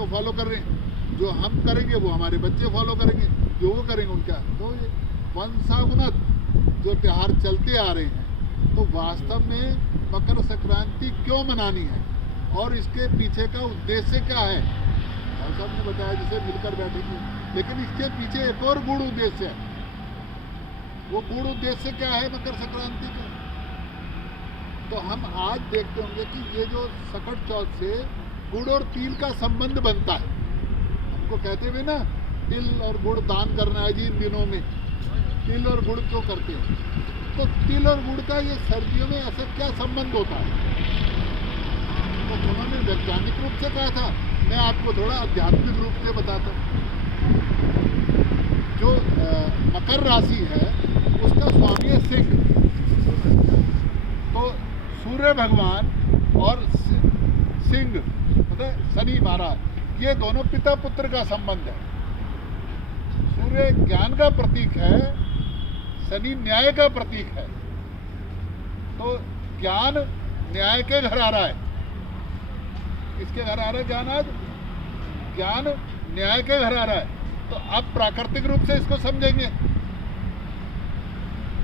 उसको फॉलो कर रहे हैं, जो हम करेंगे वो हमारे बच्चे फॉलो करेंगे, जो वो करेंगे उनका। तो ये वंशावनत जो त्यौहार चलते आ रहे हैं, तो वास्तव में मकर संक्रांति क्यों मनानी है और इसके पीछे का उद्देश्य क्या है, भाई साहब ने बताया जिसे मिलकर बैठेंगे। लेकिन इसके पीछे एक और गूढ़ उद्देश्य है। वो गूढ़ उद्देश्य क्या है मकर संक्रांति का? तो हम आज देखते होंगे कि ये जो सकट चौथ से गुड़ और तिल का संबंध बनता है। हमको कहते हुए ना तिल और गुड़ दान करना है जी इन दिनों में, तिल और गुड़ क्यों करते हैं? तो तिल और गुड़ का ये सर्दियों में ऐसा क्या संबंध होता है? तो उन्होंने वैज्ञानिक रूप से कहा था, मैं आपको थोड़ा आध्यात्मिक रूप से बताता हूँ। जो मकर राशि है उसका स्वामी है सिंह। तो सूर्य भगवान और सिंह मतलब शनि महाराज, ये दोनों पिता पुत्र का संबंध है। सूर्य ज्ञान का प्रतीक है, शनि न्याय का प्रतीक है। तो ज्ञान न्याय के घर आ रहा है। किसके घर आ रहा है ज्ञान? आज ज्ञान न्याय के घर आ रहा है। तो अब प्राकृतिक रूप से इसको समझेंगे।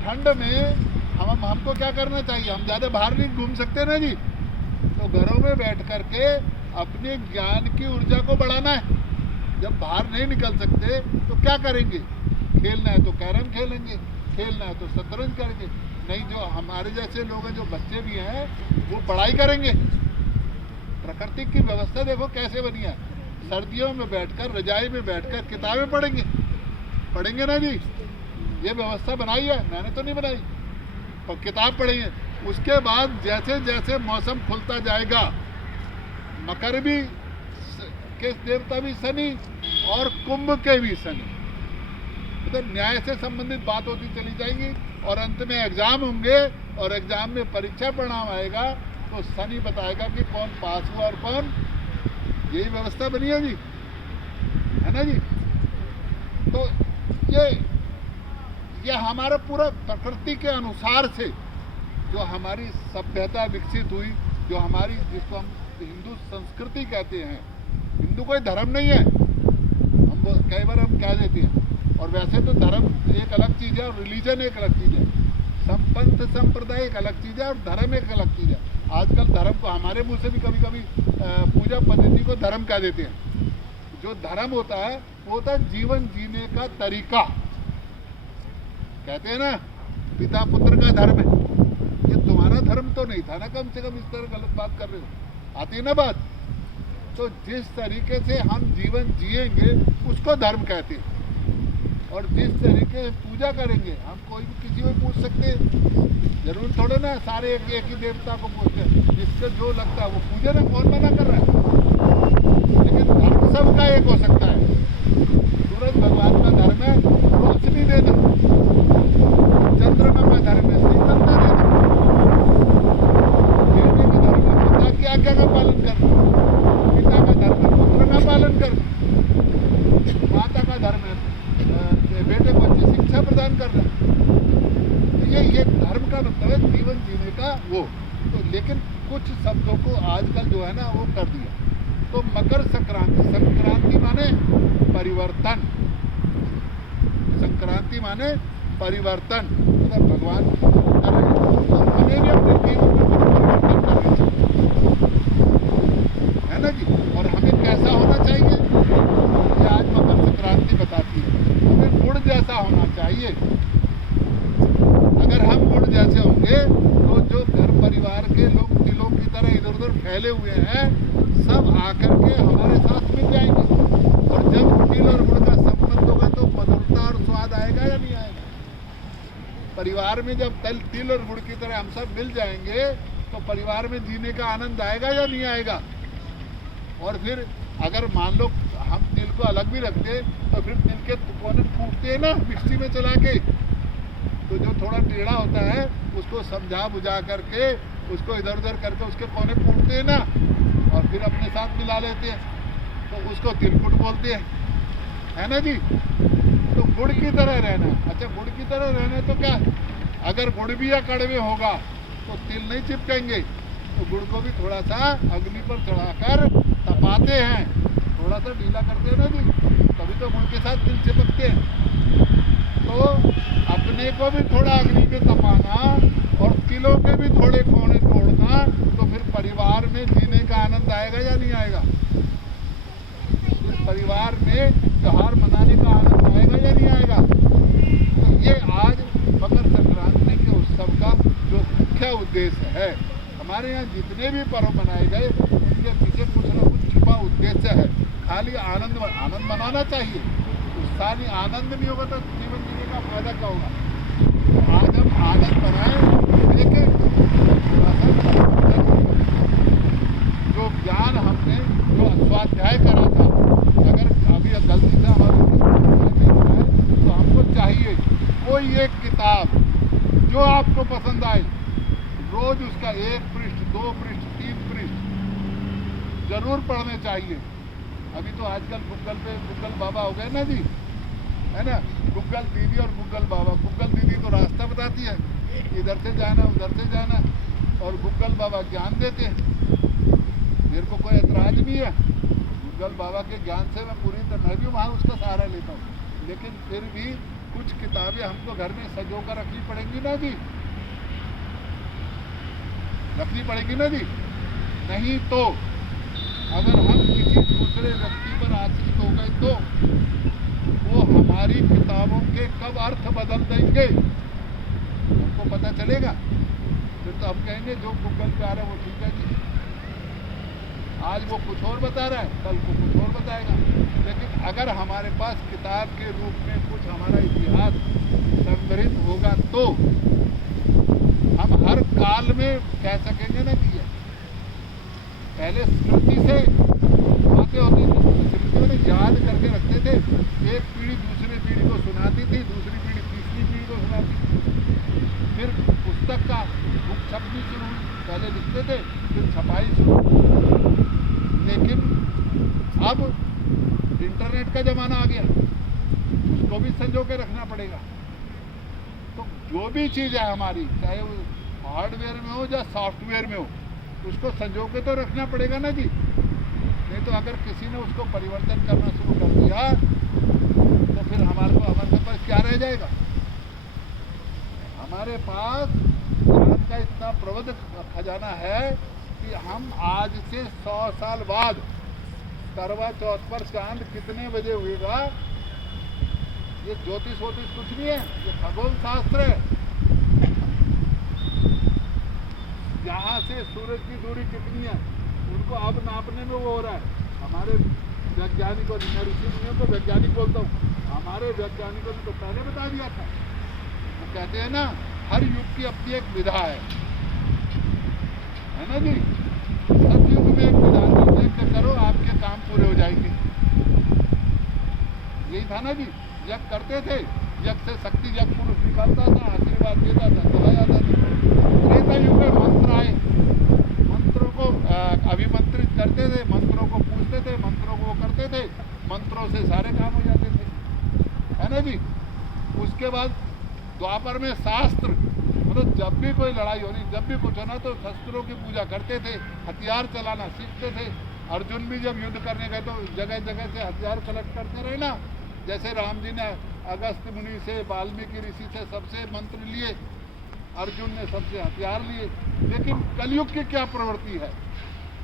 ठंड में हमको क्या करना चाहिए? हम ज़्यादा बाहर नहीं घूम सकते ना जी, तो घरों में बैठ करके अपने ज्ञान की ऊर्जा को बढ़ाना है। जब बाहर नहीं निकल सकते तो क्या करेंगे? खेलना है तो कैरम खेलेंगे, खेलना है तो शतरंज करेंगे। नहीं, जो हमारे जैसे लोग हैं, जो बच्चे भी हैं, वो पढ़ाई करेंगे। प्रकृति की व्यवस्था देखो कैसे बनी है। सर्दियों में बैठकर, रजाई में बैठकर किताबें पढ़ेंगे ना जी। ये व्यवस्था बनाई है, मैंने तो नहीं बनाई, पर किताब पढ़ेंगे। उसके बाद जैसे जैसे मौसम खुलता जाएगा, मकर भी के देवता भी शनि और कुंभ के भी शनि, तो न्याय से संबंधित बात होती चली जाएगी। और अंत में एग्जाम होंगे और एग्जाम में परीक्षा परिणाम आएगा तो शनि बताएगा कि कौन पास हुआ और कौन। यही व्यवस्था बनी है जी, है ना जी। तो ये हमारा पूरा प्रकृति के अनुसार से जो हमारी सभ्यता विकसित हुई, जो हमारी, जिसको हम हिंदू संस्कृति कहते हैं। हिंदू कोई धर्म नहीं है, हम कई बार हम कह देते हैं। और वैसे तो धर्म एक अलग चीज़ है और रिलीजन एक अलग चीज़ है, संपंथ संप्रदाय एक अलग चीज़ है और धर्म एक अलग चीज़ है। आजकल धर्म को हमारे मुंह से भी कभी कभी पूजा पद्धति को धर्म कह देते हैं। जो धर्म होता है वो होता है जीवन जीने का तरीका। कहते हैं ना पिता पुत्र का धर्म है। ये तुम्हारा धर्म तो नहीं था ना, कम से कम इस तरह गलत बात कर रहे हो। आती है ना बात? तो जिस तरीके से हम जीवन जिएंगे उसको धर्म कहते हैं। और जिस तरीके से पूजा करेंगे, हम कोई भी किसी को पूछ सकते हैं, जरूर थोड़े ना सारे एक ही देवता को पूछते हैं। जिसको जो लगता है वो पूजा ना, कौन मना कर रहा है? लेकिन धर्म सबका एक हो सकता है। सूरज भगवान का धर्म है रोशनी देना, चंद्रमा का धर्म है शीतलता देना, बेटे का धर्म है पिता की आज्ञा का पालन करना, पिता का धर्म है पुत्र का पालन करना, माता का धर्म है बेटे को अच्छी शिक्षा प्रदान करना। तो ये धर्म का मतलब है जीवन जीने का वो। तो लेकिन कुछ शब्दों को आजकल जो है ना वो कर दिया। तो मकर संक्रांति, संक्रांति माने परिवर्तन, संक्रांति माने परिवर्तन, मतलब भगवान हमें भी अपने जीवन में परिवर्तन करना चाहिए, है ना जी। और हमें कैसा होना चाहिए ये आज मकर संक्रांति बताती है। हमें गुड़ जैसा होना चाहिए। अगर हम गुड़ जैसे होंगे तो जो घर परिवार के लोग तिलों की तरह इधर उधर फैले हुए हैं, सब आकर के हमारे साथ मिल जाएंगे। और जब तिल और गुड़ का संबंध होगा तो मधुरता और स्वाद आएगा या नहीं आएगा? परिवार में जब तिल और गुड़ की तरह हम सब मिल जाएंगे तो परिवार में जीने का आनंद आएगा या नहीं आएगा? और फिर अगर मान लो हम तिल को अलग भी रखते तो फिर तिल के कोने टूटते हैं ना मिक्सी में चला के, तो जो थोड़ा टेढ़ा होता है उसको समझा बुझा करके, उसको इधर उधर करके उसके कोने फूटते हैं ना, और फिर अपने साथ मिला लेते हैं, तो उसको तिलकुट बोलते हैं, है ना जी। तो गुड़ की तरह रहना। अच्छा, गुड़ की तरह रहना तो क्या, अगर गुड़ भी या कड़वे होगा तो तिल नहीं चिपकेंगे, तो गुड़ को भी थोड़ा सा अग्नि पर चढ़ाकर तपाते हैं, थोड़ा सा ढीला करते हैं ना जी, तभी तो मुड़ के साथ दिल चिपकते हैं। तो अपने को भी थोड़ा अग्नि में तपाना और किलों के भी थोड़े कोने तोड़ना, तो फिर परिवार में जीने का आनंद आएगा या नहीं आएगा? फिर परिवार में त्योहार मनाने का आनंद आएगा या नहीं आएगा? तो ये आज मकर संक्रांति के उत्सव का जो मुख्य उद्देश्य है, हमारे यहाँ जितने भी पर्व मनाए गए उनके पीछे कुछ न कुछ छिपा उद्देश्य है। खाली आनंद मनाना चाहिए, उत्साह नहीं, आनंद नहीं होगा तो जीवन जीने का फायदा क्या होगा? तो आज हम आनंद बनाएं, लेकिन थोड़ा सा जो ज्ञान हमने जो स्वाध्याय करा था, अगर अभी गलती से हमारे तो हमको चाहिए कोई एक किताब जो आपको पसंद आए, रोज उसका 1 पृष्ठ 2 पृष्ठ 3 पृष्ठ जरूर पढ़ने चाहिए। अभी तो आजकल गूगल पे गूगल बाबा हो गए ना जी, है ना, गूगल दीदी और गूगल बाबा। गूगल दीदी तो रास्ता बताती है, इधर से जाना उधर से जाना, और गूगल बाबा ज्ञान देते हैं। मेरे को कोई ऐतराज नहीं है, गूगल बाबा के ज्ञान से मैं पूरी तरह, मैं भी वहाँ उसका सहारा लेता हूँ, लेकिन फिर भी कुछ किताबें हमको घर में सजो कर रखनी पड़ेंगी ना जी, रखनी पड़ेगी ना जी। नहीं तो अगर हम किसी दूसरे व्यक्ति पर आश्रित हो गए तो वो हमारी किताबों के कब अर्थ बदल देंगे हमको पता चलेगा। फिर तो हम कहेंगे जो गूगल पे आ रहा है वो ठीक है जी, आज वो कुछ और बता रहा है, कल को कुछ और बताएगा। लेकिन अगर हमारे पास किताब के रूप में कुछ हमारा इतिहास संग्रहित होगा तो हम हर काल में कह सकेंगे ना कि पहले स्मृति से बातें होती थी, स्मृतियों ने याद करके रखते थे, एक पीढ़ी दूसरी पीढ़ी को सुनाती थी, दूसरी पीढ़ी तीसरी पीढ़ी को सुनाती थी। फिर पुस्तक का बुक छपनी शुरू हुई, पहले लिखते थे फिर छपाई शुरू। लेकिन अब इंटरनेट का ज़माना आ गया, उसको भी संजो के रखना पड़ेगा। तो जो भी चीज़ है हमारी, चाहे वो हार्डवेयर में हो या सॉफ्टवेयर में हो, उसको संजो के तो रखना पड़ेगा ना जी। नहीं तो अगर किसी ने उसको परिवर्तन करना शुरू कर दिया तो फिर हमारे पास क्या रह जाएगा? हमारे पास ज्ञान का इतना प्रबुद्ध खजाना है कि हम आज से 100 साल बाद करवा चौथ पर चांद कितने बजे हुएगा, ये ज्योतिष वोतिष कुछ नहीं है, ये खगोल शास्त्र है। यहाँ से सूरज की दूरी कितनी है उनको अब नापने में वो हो रहा है। हमारे वैज्ञानिकों ने, मैं ऋषि मुनियों को वैज्ञानिक बोलता हूँ, हमारे वैज्ञानिकों ने तो पहले बता दिया था। वो कहते हैं ना, हर युग की अपनी एक विधा है ना जी। सतयुग में एक विधा यज्ञ करो, आपके काम पूरे हो जाएंगे। यही था ना जी, यज्ञ करते थे, यज्ञ से शक्ति यज्ञ पुरुष निकालता था, आशीर्वाद देता था, तो आया था। त्रेता युग में मंत्र आए, मंत्रों को अभिमंत्रित करते थे, मंत्रों को पूछते थे, मंत्रों को करते थे, मंत्रों से सारे काम हो जाते थे, है ना जी। उसके बाद द्वापर में शास्त्र, मतलब जब भी कोई लड़ाई होनी, जब भी कुछ होना तो शस्त्रों की पूजा करते थे, हथियार चलाना सीखते थे। अर्जुन भी जब युद्ध करने गए तो जगह जगह से हथियार कलेक्ट करते रहे ना। जैसे राम जी ने अगस्त मुनि से, वाल्मीकि ऋषि से सबसे मंत्र लिए, अर्जुन ने सबसे हथियार लिए। लेकिन कलयुग की क्या प्रवृत्ति है?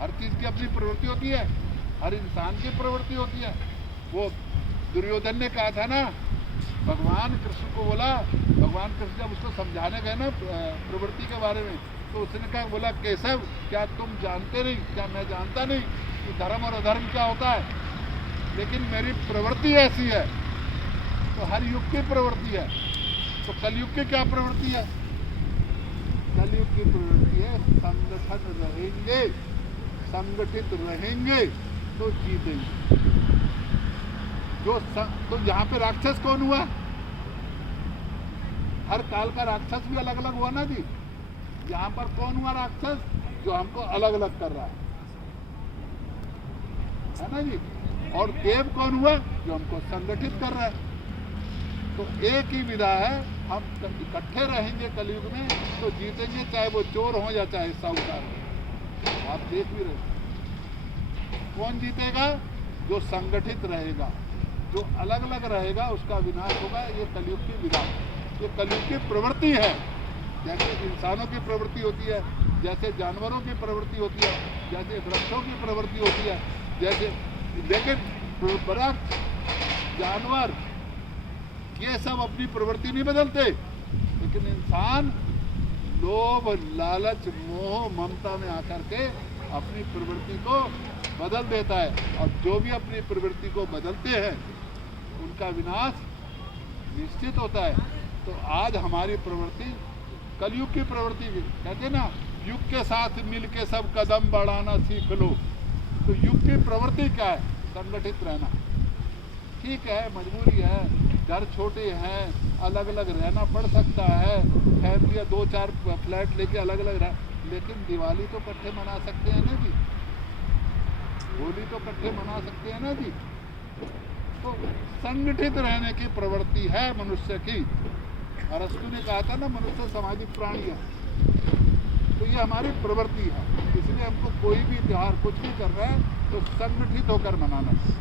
हर चीज़ की अपनी प्रवृत्ति होती है, हर इंसान की प्रवृत्ति होती है। वो दुर्योधन ने कहा था ना, भगवान कृष्ण को बोला, भगवान कृष्ण जब उसको समझाने गए ना प्रवृत्ति के बारे में, तो उसने कहा, बोला केशव क्या तुम जानते नहीं, क्या मैं जानता नहीं कि धर्म और अधर्म क्या होता है? लेकिन मेरी प्रवृत्ति ऐसी है। तो हर युग की प्रवृत्ति है। तो कलयुग की क्या प्रवृत्ति है? कलयुग की प्रवृत्ति है संगठन रहेंगे, संगठित रहेंगे तो जीतेंगे। तो यहाँ पे राक्षस कौन हुआ? हर काल का राक्षस भी अलग अलग हुआ ना जी। यहाँ पर कौन हुआ राक्षस? जो हमको अलग अलग कर रहा है ना जी। और देव कौन हुआ? जो हमको संगठित कर रहा है। तो एक ही विधा है, हम इकट्ठे रहेंगे कलयुग में तो जीतेंगे, चाहे वो चोर हो या चाहे साहूकार हो। आप देख भी रहे कौन जीतेगा? जो संगठित रहेगा, जो अलग अलग रहेगा उसका विनाश होगा। ये कलयुग की विनाश, ये कलयुग की प्रवृत्ति है। जैसे इंसानों की प्रवृत्ति होती है, जैसे जानवरों की प्रवृत्ति होती है, जैसे वृक्षों की प्रवृत्ति होती है, जैसे, लेकिन वृक्ष, जानवर, ये सब अपनी प्रवृत्ति नहीं बदलते, लेकिन इंसान लोभ, लालच, मोह, ममता में आकर के अपनी प्रवृत्ति को बदल देता है। और जो भी अपनी प्रवृत्ति को बदलते हैं उनका विनाश निश्चित होता है। तो आज हमारी प्रवृत्ति कलयुग की प्रवृत्ति, कहते ना युग के साथ मिल के सब कदम बढ़ाना सीख लो। तो युग की प्रवृत्ति क्या है? संगठित रहना। ठीक है, मजबूरी है, घर छोटे हैं, अलग अलग रहना पड़ सकता है, फैमिलियाँ 2-4 फ्लैट लेके अलग अलग रह, लेकिन दिवाली तो इकट्ठे मना सकते हैं ना जी, होली तो इकट्ठे मना सकते हैं ना जी। तो संगठित रहने की प्रवृत्ति है मनुष्य की। अरस्तु ने कहा था ना, मनुष्य सामाजिक प्राणी है। तो ये हमारी प्रवृत्ति है, इसलिए हमको कोई भी त्योहार कुछ भी कर रहा है तो संगठित होकर मनाना है।